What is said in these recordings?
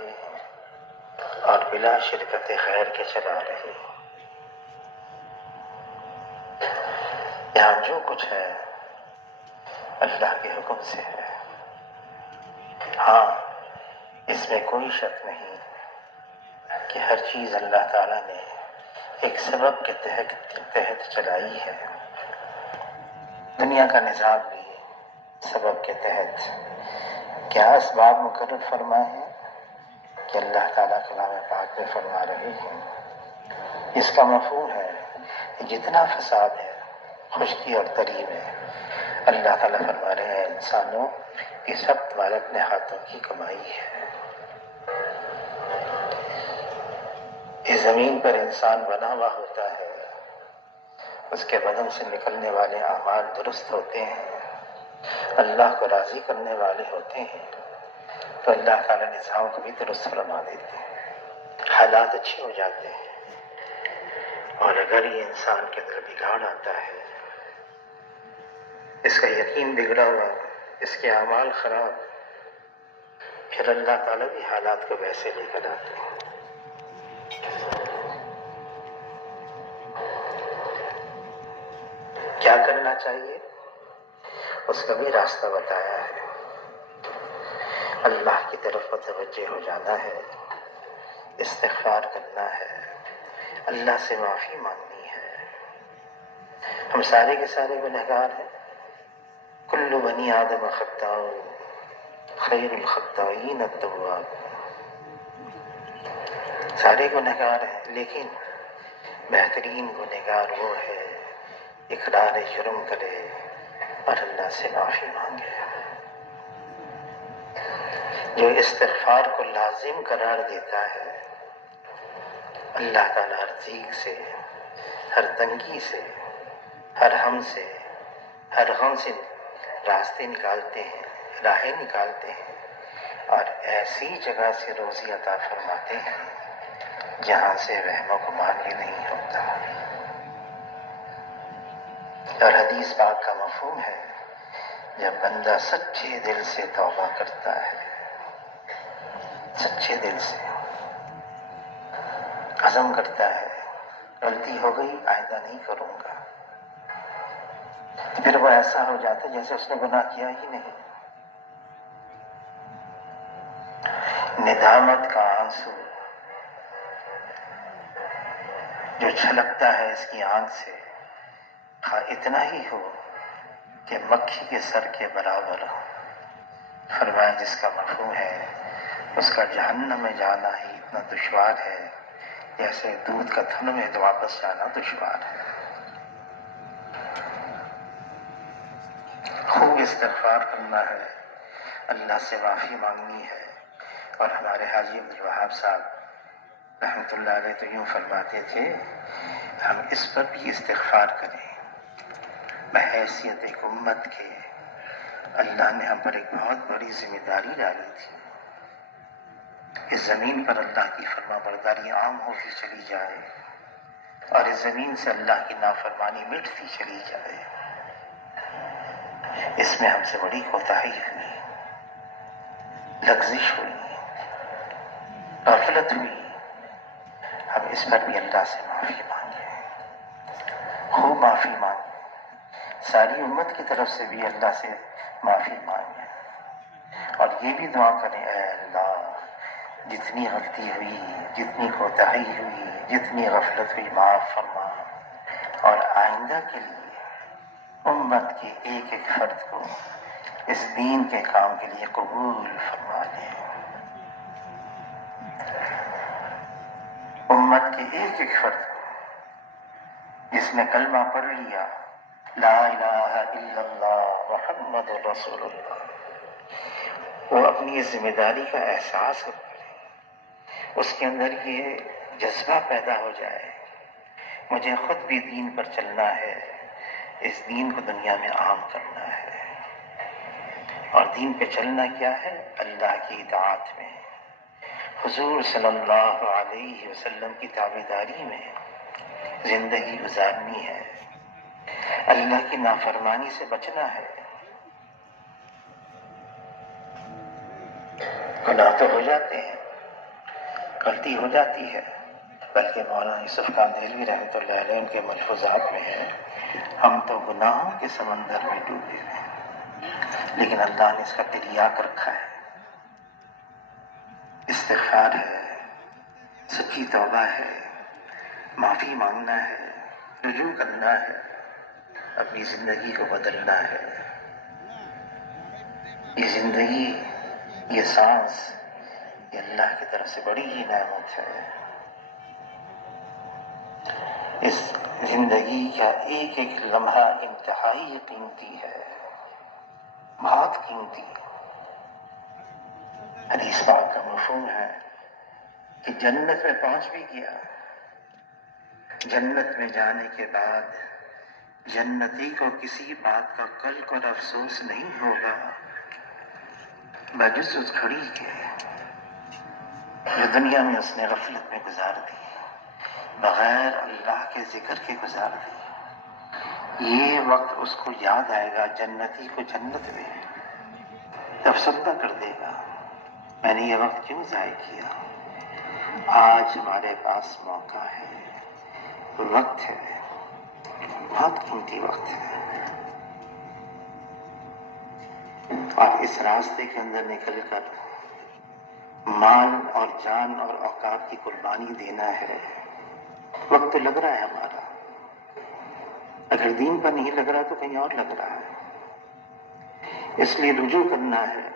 رہے ہیں اور بلا شرکت خیر کے چلا رہے ہیں۔ یہاں جو کچھ ہے اللہ کے حکم سے ہے۔ ہاں، اس میں کوئی شک نہیں کہ ہر چیز اللہ تعالیٰ نے ایک سبب کے تحت چلائی ہے۔ دنیا کا نظام بھی سبب کے تحت کیا اسباب مقرر فرمائے ہیں کہ اللہ تعالیٰ کلام پاک میں فرما رہے ہیں۔ اس کا مفہوم ہے کہ جتنا فساد ہے، خشکی اور تری میں، اللہ تعالیٰ فرما رہے ہیں انسانوں یہ سب تمہارے اپنے ہاتھوں کی کمائی ہے۔ اس زمین پر انسان بنا ہوا ہوتا ہے، اس کے بدن سے نکلنے والے اعمال درست ہوتے ہیں، اللہ کو راضی کرنے والے ہوتے ہیں، تو اللہ تعالیٰ نظام کو بھی درست فرما دیتے ہیں، حالات اچھے ہو جاتے ہیں۔ اور اگر یہ انسان کے اندر بگاڑ آتا ہے، اس کا یقین بگڑا ہوا، اس کے اعمال خراب، پھر اللہ تعالیٰ بھی حالات کو ویسے لے کر آتے ہیں۔ کیا کرنا چاہیے؟ اس کا بھی راستہ بتایا ہے۔ اللہ کی طرف متوجہ ہو جانا ہے، استغفار کرنا ہے، اللہ سے معافی مانگنی ہے۔ ہم سارے کے سارے گنہگار ہیں۔ کل بنی آدم خطاء خیر الخطائین التواب۔ سارے گنہگار ہیں، لیکن بہترین گنہگار وہ ہے اقرار جرم کرے اور اللہ سے معافی مانگے، جو استغفار کو لازم قرار دیتا ہے۔ اللہ تعالیٰ ہر ضیق سے، ہر تنگی سے، ہر ہم سے، ہر غم سے راستے نکالتے ہیں، راہیں نکالتے ہیں، اور ایسی جگہ سے روزی عطا فرماتے ہیں جہاں سے وہم و گمان بھی نہیں ہوتا۔ اور حدیث پاک کا مفہوم ہے جب بندہ سچے دل سے توبہ کرتا ہے، سچے دل سے عزم کرتا ہے غلطی ہو گئی آئندہ نہیں کروں گا، پھر وہ ایسا ہو جاتا ہے جیسے اس نے گناہ کیا ہی نہیں۔ ندامت کا آنسو جو چھلکتا ہے اس کی آنکھ سے، ہاں اتنا ہی ہو کہ مکھی کے سر کے برابر، فرمایا جس کا مفہوم ہے اس کا جہنم میں جانا ہی اتنا دشوار ہے جیسے دودھ کا تھن میں واپس جانا دشوار ہے۔ خوب استغفار کرنا ہے، اللہ سے معافی مانگنی ہے۔ اور ہمارے حاجی عبدالوہاب صاحب رحمۃ اللہ علیہ تو یوں فرماتے تھے، ہم اس پر بھی استغفار کریں بحیثیت ایک امت کے۔ اللہ نے ہم پر ایک بہت بڑی ذمہ داری ڈالی تھی، اس زمین پر اللہ کی فرما برداری عام ہوتی چلی جائے اور اس زمین سے اللہ کی نافرمانی مٹتی چلی جائے۔ اس میں ہم سے بڑی کوتاہی ہوئی، لغزش ہوئی، غفلت ہوئی۔ ہم اس پر بھی اللہ سے معافی مانگیں، خوب معافی مانگیں، ساری امت کی طرف سے بھی اللہ سے معافی مانگیں، اور یہ بھی دعا کریں اے اللہ جتنی غلطی ہوئی، جتنی کوتاہی ہوئی، جتنی غفلت ہوئی معاف فرما، اور آئندہ کے لیے امت کے ایک ایک فرد کو اس دین کے کام کے لیے قبول فرما دے۔ امت کے ایک ایک فرد کو جس نے کلمہ پڑھ لیا لا الہ الا اللہ محمد رسول اللہ، وہ اپنی اس ذمہ داری کا احساس کرے، اس کے اندر یہ جذبہ پیدا ہو جائے مجھے خود بھی دین پر چلنا ہے، اس دین کو دنیا میں عام کرنا ہے۔ اور دین پہ چلنا کیا ہے؟ اللہ کی اطاعت میں، حضور صلی اللہ علیہ وسلم کی تابعداری میں زندگی گزارنی ہے، اللہ کی نافرمانی سے بچنا ہے۔ گناہ تو ہو جاتے ہیں، غلطی ہو جاتی ہے، بلکہ مولانا یوسف قاندیلوی رحمۃ اللہ علیہ کے ملفوظات میں ہے، ہم تو گناہوں کے سمندر میں ڈوبے ہوئے ہیں، لیکن اللہ نے اس کا دریا کر رکھا ہے۔ استغفار ہے، سچی توبہ ہے، معافی مانگنا ہے، رجوع کرنا ہے، اپنی زندگی کو بدلنا ہے۔ یہ زندگی، یہ سانس، یہ اللہ کی طرف سے بڑی ہی نعمت ہے۔ اس زندگی کا ایک ایک لمحہ انتہائی قیمتی ہے، بہت قیمتی۔ حدیث پاک کا مفہوم ہے کہ جنت میں پہنچ بھی گیا، جنت میں جانے کے بعد جنتی کو کسی بات کا کل کو افسوس نہیں ہوگا بجز اس گھڑی کے جو دنیا میں اس نے غفلت میں گزار دی، بغیر اللہ کے ذکر کے گزار دی۔ یہ وقت اس کو یاد آئے گا، جنتی کو جنت میں افسردہ کر دے گا، میں نے یہ وقت کیوں ضائع کیا۔ آج ہمارے پاس موقع ہے، وقت ہے، بہت قیمتی وقت ہے، اور اس راستے کے اندر نکل کر مال اور جان اور اوقات کی قربانی دینا ہے۔ وقت تو لگ رہا ہے ہمارا، اگر دین پر نہیں لگ رہا تو کہیں اور لگ رہا ہے، اس لیے رجوع کرنا ہے،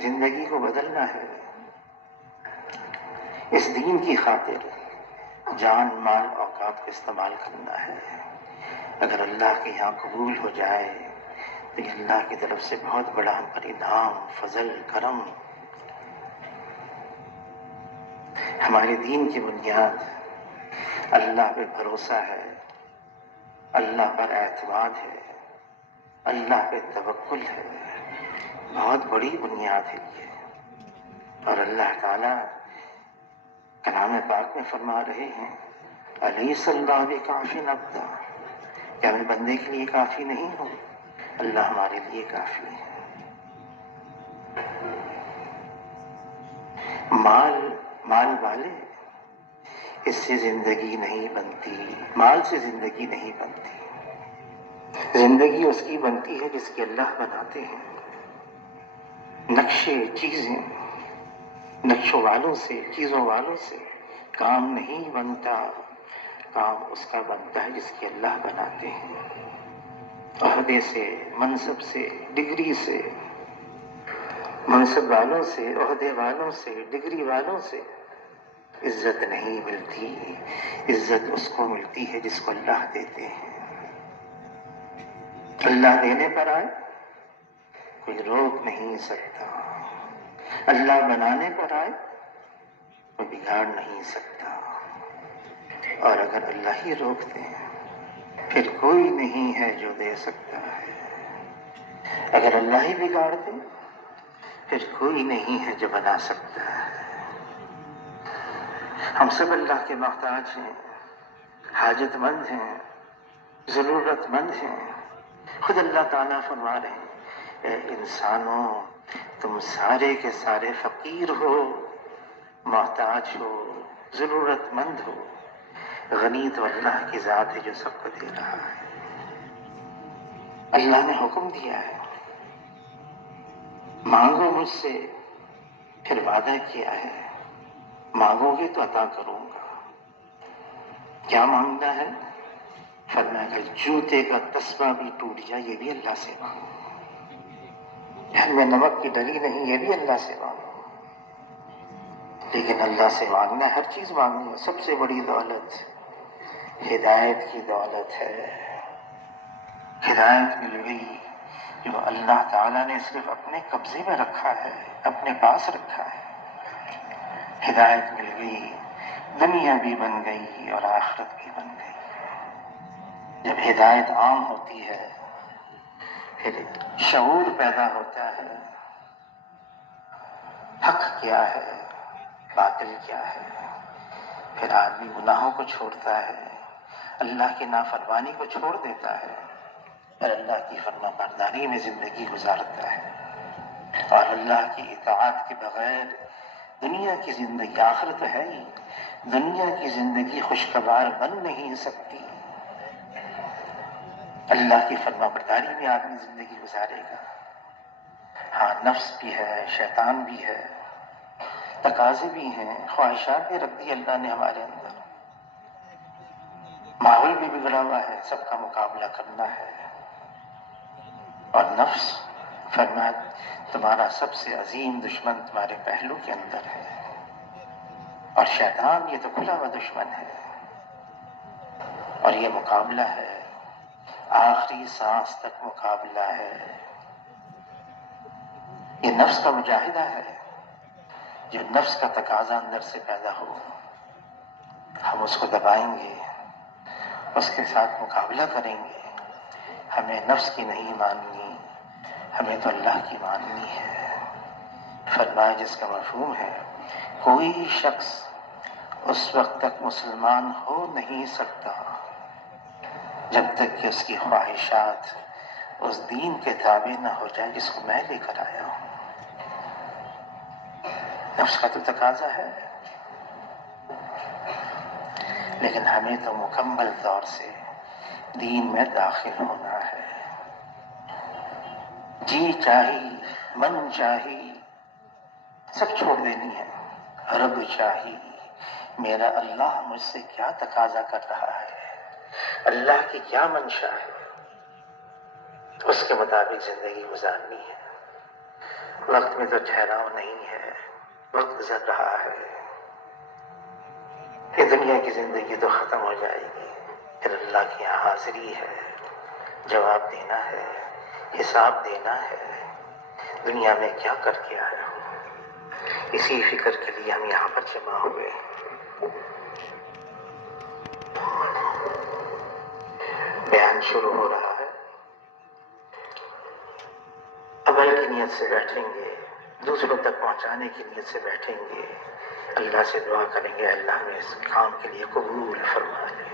زندگی کو بدلنا ہے، اس دین کی خاطر جان مال اوقات کو استعمال کرنا ہے۔ اگر اللہ کے یہاں قبول ہو جائے تو یہ اللہ کی طرف سے بہت بڑا ہم پر انعام، فضل، کرم۔ ہمارے دین کی بنیاد اللہ پہ بھروسہ ہے، اللہ پر اعتماد ہے، اللہ پہ توکل ہے، بہت بڑی بنیاد ہے یہ۔ اور اللہ تعالیٰ کلام پاک میں فرما رہے ہیں، الیس اللہ بکاف عبدا، کیا میں بندے کے لیے کافی نہیں ہوں؟ اللہ ہمارے لیے کافی ہے۔ مال والے، اس سے زندگی نہیں بنتی، مال سے زندگی نہیں بنتی، زندگی اس کی بنتی ہے جس کی اللہ بناتے ہیں۔ نقشے، چیزیں، نقشوں والوں سے، چیزوں والوں سے کام نہیں بنتا، کام اس کا بنتا ہے جس کی اللہ بناتے ہیں۔ عہدے سے، منصب سے، ڈگری سے، منصب والوں سے، عہدے والوں سے، ڈگری والوں سے عزت نہیں ملتی، عزت اس کو ملتی ہے جس کو اللہ دیتے ہیں۔ اللہ دینے پر آئے کوئی روک نہیں سکتا، اللہ بنانے پر آئے کوئی بگاڑ نہیں سکتا، اور اگر اللہ ہی روک دیں پھر کوئی نہیں ہے جو دے سکتا ہے، اگر اللہ ہی بگاڑ دے پھر کوئی نہیں ہے جو بنا سکتا ہے۔ ہم سب اللہ کے محتاج ہیں، حاجت مند ہیں، ضرورت مند ہیں۔ خود اللہ تعالیٰ فرما رہے ہیں، اے انسانوں تم سارے کے سارے فقیر ہو، محتاج ہو، ضرورت مند ہو، غنی تو اللہ کی ذات ہے جو سب کو دے رہا ہے۔ اللہ نے حکم دیا ہے، مانگو مجھ سے، پھر وعدہ کیا ہے مانگو گے تو عطا کروں گا۔ کیا مانگنا ہے؟ فرمایا اگر جوتے کا تسمہ بھی ٹوٹ جائے یہ بھی اللہ سے مانگو، گھر میں نمک کی ڈلی نہیں یہ بھی اللہ سے مانگو۔ لیکن اللہ سے مانگنا، ہر چیز مانگنی ہے۔ سب سے بڑی دولت ہدایت کی دولت ہے۔ ہدایت مل گئی جو اللہ تعالیٰ نے صرف اپنے قبضے میں رکھا ہے، اپنے پاس رکھا ہے۔ ہدایت مل گئی، دنیا بھی بن گئی اور آخرت بھی بن گئی۔ جب ہدایت عام ہوتی ہے پھر شعور پیدا ہوتا ہے، حق کیا ہے، باطل کیا ہے، پھر آدمی گناہوں کو چھوڑتا ہے، اللہ کی نافرمانی کو چھوڑ دیتا ہے اور اللہ کی فرما برداری میں زندگی گزارتا ہے، اور اللہ کی اطاعت کے بغیر دنیا کی زندگی، آخرت تو ہے ہی، دنیا کی زندگی خوشگوار بن نہیں سکتی۔ اللہ کی فرما برداری میں آدمی زندگی گزارے گا۔ ہاں، نفس بھی ہے، شیطان بھی ہے، تقاضے بھی ہیں، خواہشات بھی رکھ دی اللہ نے ہمارے اندر، ماحول بھی بگڑا ہوا ہے، سب کا مقابلہ کرنا ہے۔ اور نفس فرمایا تمہارا سب سے عظیم دشمن تمہارے پہلو کے اندر ہے، اور شیطان یہ تو کھلا ہوا دشمن ہے، اور یہ مقابلہ ہے، آخری سانس تک مقابلہ ہے۔ یہ نفس کا مجاہدہ ہے، جو نفس کا تقاضا اندر سے پیدا ہو ہم اس کو دبائیں گے، اس کے ساتھ مقابلہ کریں گے۔ ہمیں نفس کی نہیں ماننی، ہمیں تو اللہ کی ماننی ہے۔ فرمایا جس کا مفہوم ہے کوئی شخص اس وقت تک مسلمان ہو نہیں سکتا جب تک کہ اس کی خواہشات اس دین کے تابع نہ ہو جائے جس کو میں لے کر آیا ہوں۔ نفس کا تو تقاضا ہے، لیکن ہمیں تو مکمل طور سے دین میں داخل ہونا ہے۔ جی چاہی، من چاہی، سب چھوڑ دینی ہے۔ رب چاہی، میرا اللہ مجھ سے کیا تقاضا کر رہا ہے، اللہ کی کیا منشا ہے، اس کے مطابق زندگی گزارنی ہے۔ وقت میں تو ٹھہراؤ نہیں ہے، وقت گزر رہا ہے، یہ دنیا کی زندگی تو ختم ہو جائے گی، پھر اللہ کی یہاں حاضری ہے، جواب دینا ہے، حساب دینا ہے، دنیا میں کیا کر کے آیا ہوں۔ اسی فکر کے لیے ہم یہاں پر جمع ہوئے۔ بیان شروع ہو رہا ہے، عمل کی نیت سے بیٹھیں گے، دوسروں تک پہنچانے کی نیت سے بیٹھیں گے، اللہ سے دعا کریں گے اللہ میں اس کام کے لیے قبول فرما لے۔